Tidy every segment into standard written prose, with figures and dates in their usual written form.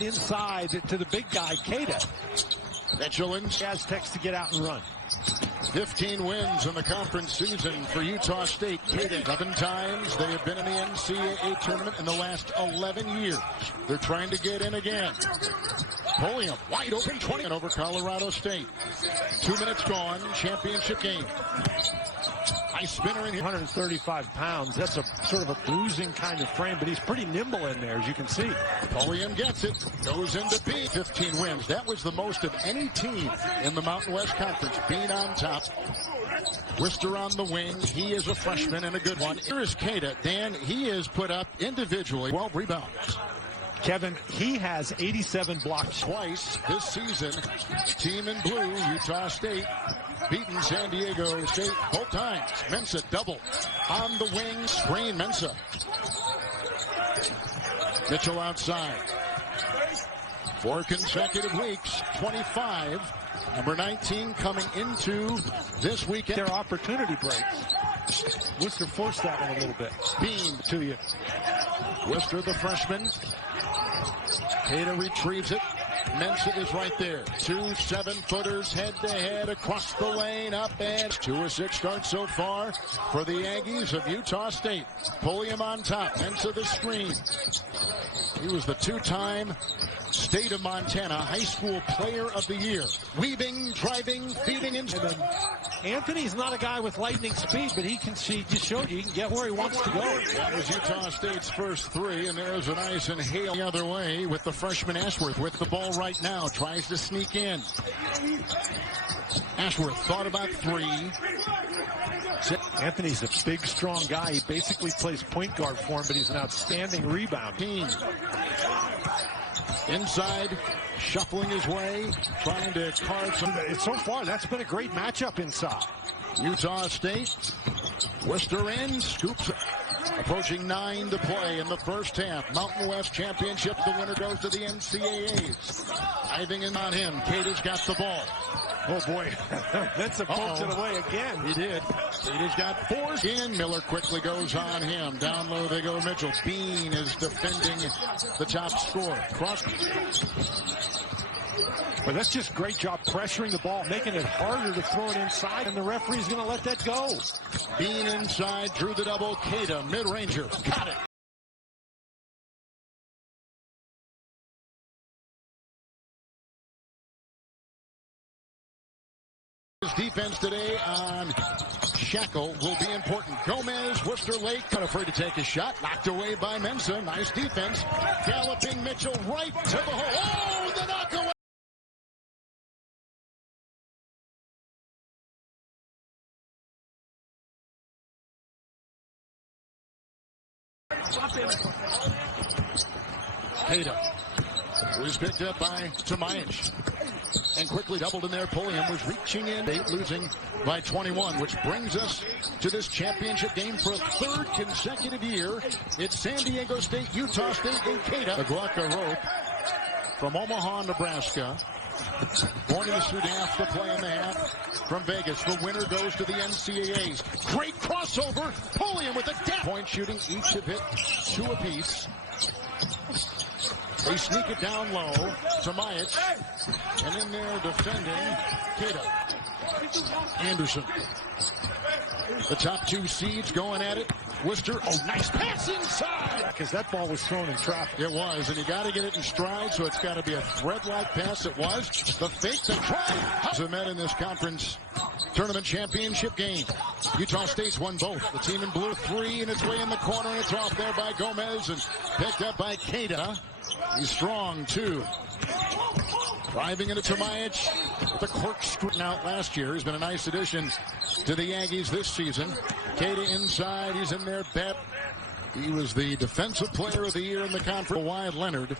inside to the big guy, Queta. Mitchell and Aztecs to get out and run. 15 wins in the conference season for Utah State. Queta, 11 times they have been in the NCAA tournament in the last 11 years. They're trying to get in again. Pulliam, wide open, 20 over Colorado State. 2 minutes gone, championship game. Nice spinner in here. 135 pounds. That's a sort of a bruising kind of frame, but he's pretty nimble in there, as you can see. Pulliam gets it, goes into B. 15 wins. That was the most of any team in the Mountain West Conference, being on top. Worcester on the wing. He is a freshman and a good one. Here is Queta. Dan, he has put up individually 12 rebounds. Kevin, he has 87 blocks. Twice this season. Team in blue, Utah State, beaten San Diego State both times. Mensah double on the wing. Screen Mensah. Mitchell outside. 4 consecutive weeks. 25. Number 19 coming into this weekend. Their opportunity breaks. Worcester forced that one a little bit. Bean To you. Worcester, the freshman. Queta retrieves it. Mensah is right there. 2 7-footers head-to-head across the lane, up and 2 of 6 starts so far for the Aggies of Utah State. Pulliam on top. Mensah the screen. He was the 2-time State of Montana High School Player of the Year. Weaving, driving, feeding, and Anthony's not a guy with lightning speed, but he just showed you he can get where he wants to go. That was Utah State's first 3, and there's a nice inhale the other way with the freshman Ashworth with the ball right now. Tries to sneak in. Ashworth thought about 3. Anthony's a big, strong guy. He basically plays point guard for him, but he's an outstanding rebounder. Inside, shuffling his way, trying to carve some. So far, that's been a great matchup inside. Utah State, Worcester in, scoops. Approaching 9 to play in the first half. Mountain West Championship. The winner goes to the NCAAs. Diving in on him. Queta's got the ball. Oh, boy. That's a pokes it away again. He did. Queta's got 4 in. Miller quickly goes on him. Down low they go Mitchell. Bean is defending the top scorer. Cross. But that's just great job pressuring the ball, making it harder to throw it inside, and the referee's going to let that go. Bean inside, drew the double. Queta, mid-ranger, got it. His defense today on Shackle will be important. Gomez, Worcester Lake, not afraid to take a shot. Knocked away by Mensah. Nice defense. Galloping Mitchell right to the hole. Oh, the knockaway. Queta was picked up by Neemias and quickly doubled in there. Pulliam was reaching in, losing by 21, which brings us to this championship game for a 3rd consecutive year. It's San Diego State, Utah State, and Queta. The Glauca Rope from Omaha, Nebraska. Born in the Sudan to play in the half from Vegas. The winner goes to the NCAAs. Great crossover. Pulliam with a point shooting. Each have hit 2 apiece. They sneak it down low to Neemias. And in there defending Queta. Anderson. The top 2 seeds going at it. Worcester, nice pass inside. Because that ball was thrown in traffic. It was, and you got to get it in stride, so it's got to be a thread-like pass. It was. The fake, the try. The men in this conference tournament championship game. Utah State's won both. The team in blue 3, and it's way in the corner, and it's off there by Gomez, and picked up by Queta. He's strong, too. Driving into Neemias. The corkscrew out last year. He's been a nice addition to the Aggies this season. Queta inside. He's in there. He was the defensive player of the year in the conference. Wide Leonard.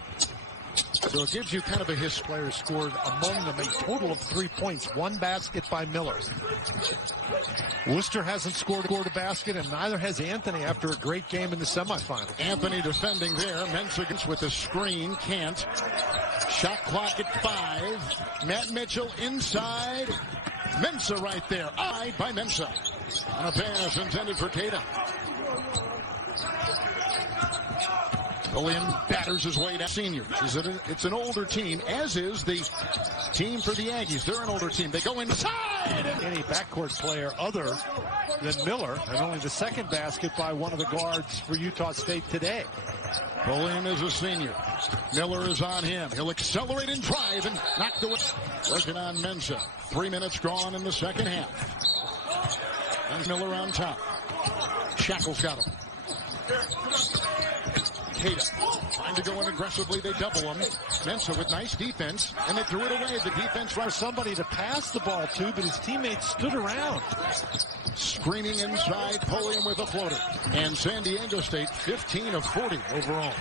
So it gives you kind of a history. Players scored among them a total of 3 points. 1 basket by Miller. Worcester hasn't scored a basket, and neither has Anthony after a great game in the semifinals. Anthony defending there. Mensah with a screen. Can't. Shot clock at 5. Matt Mitchell inside. Mensah right there. Eyed by Mensah. On a pass intended for Queta. Pulliam batters his way down. Seniors. It's an older team, as is the team for the Aggies. They're an older team. They go inside. Any backcourt player other than Miller, and only the second basket by one of the guards for Utah State today. Pulliam is a senior. Miller is on him. He'll accelerate and drive and knock the way. Working on Mensa. 3 minutes gone in the second half. And Miller on top. Shackle's got him. Queta trying to go in aggressively. They double him. Mensa with nice defense, and they threw it away. The defense for somebody to pass the ball to, but his teammates stood around. Screaming inside, Pulliam with a floater. And San Diego State 15 of 40 overall.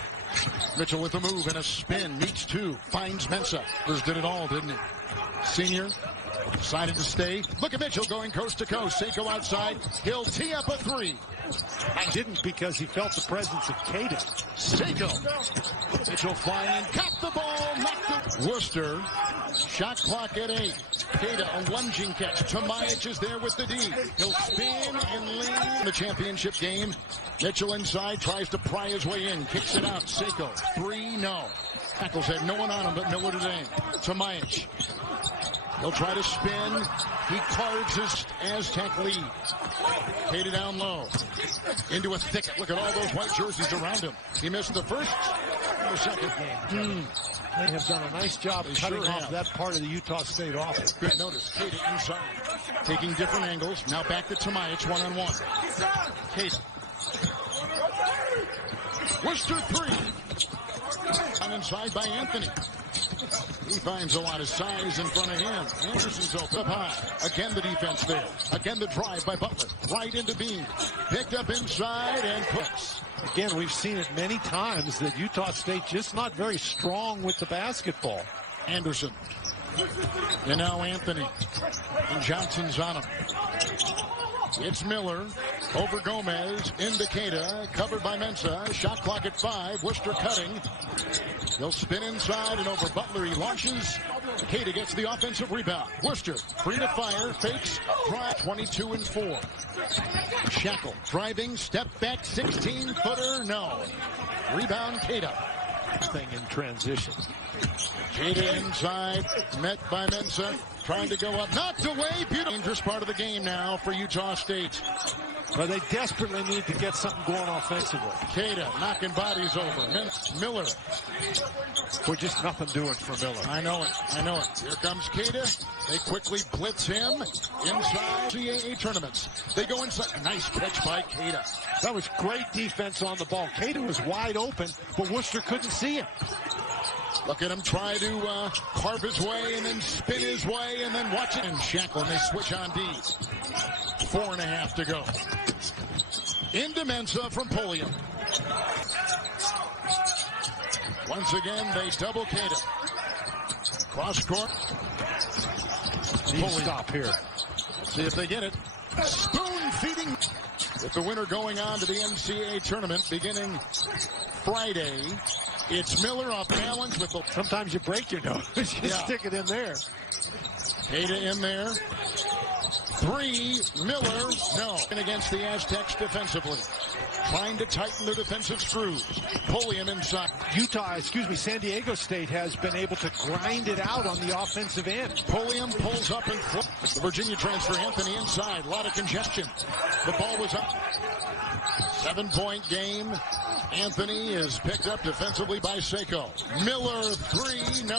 Mitchell with a move and a spin. Meets two. Finds Mensa. First did it all, didn't he? Senior decided to stay. Look at Mitchell going coast to coast. Seiko outside. He'll tee up a three. I didn't, because he felt the presence of Queta. Seiko. Mitchell flying. Got the ball. Knocked it. Worcester. Shot clock at 8. Queta a lunging catch. Tomajic is there with the D. He'll spin and lean. The championship game. Mitchell inside. Tries to pry his way in. Kicks it out. Seiko. 3, no. Tackles had no one on him but Miller today. Tomajic. He'll try to spin. He carves his Aztec lead. Queta down low. Into a thicket. Look at all those white jerseys around him. He missed the first and the second game. They have done a nice job of cutting off that part of the Utah State offense. Good notice. Queta inside. Taking different angles. Now back to Tomajic one-on-one. Queta. Worcester 3. On inside by Anthony. He finds a lot of size in front of him. Anderson's open up high. Again the defense there. Again the drive by Butler. Right into Bean. Picked up inside and puts. Again, we've seen it many times that Utah State just not very strong with the basketball. Anderson. And now Anthony. And Johnson's on him. It's Miller over Gomez into Queta, covered by Mensa. Shot clock at 5. Worcester cutting. They'll spin inside and over Butler. He launches. Queta gets the offensive rebound. Worcester free to fire. Fakes. Drive. 22 and 4. Shackle driving. Step back. 16-footer. No. Rebound Queta. Thing in transition. Queta inside. Met by Mensa. Trying to go up. Knocked away. Beautiful. Dangerous part of the game now for Utah State. But they desperately need to get something going offensively. Queta knocking bodies over. Miller. We're just nothing doing for Miller. I know it. I know it. Here comes Queta. They quickly blitz him inside CAA tournaments. They go inside. Nice catch by Queta. That was great defense on the ball. Queta was wide open, but Worcester couldn't see him. Look at him try to carve his way and then spin his way and then watch it. And Shackle, and they switch on D. 4.5 to go. Into Mensa from Pulliam. Once again, they double Queta. Cross court. Stop here. See if they get it. Spoon feeding. With the winner going on to the NCAA tournament beginning Friday. It's Miller off balance with the... Sometimes you break your nose. You stick it in there. Queta in there. 3, Miller, no. And against the Aztecs defensively. Trying to tighten the defensive screws. Pulliam inside. San Diego State has been able to grind it out on the offensive end. Pulliam pulls up and flips. The Virginia transfer, Anthony inside. A lot of congestion. The ball was up. 7-point game. Anthony is picked up defensively by Seiko. Miller 3, no.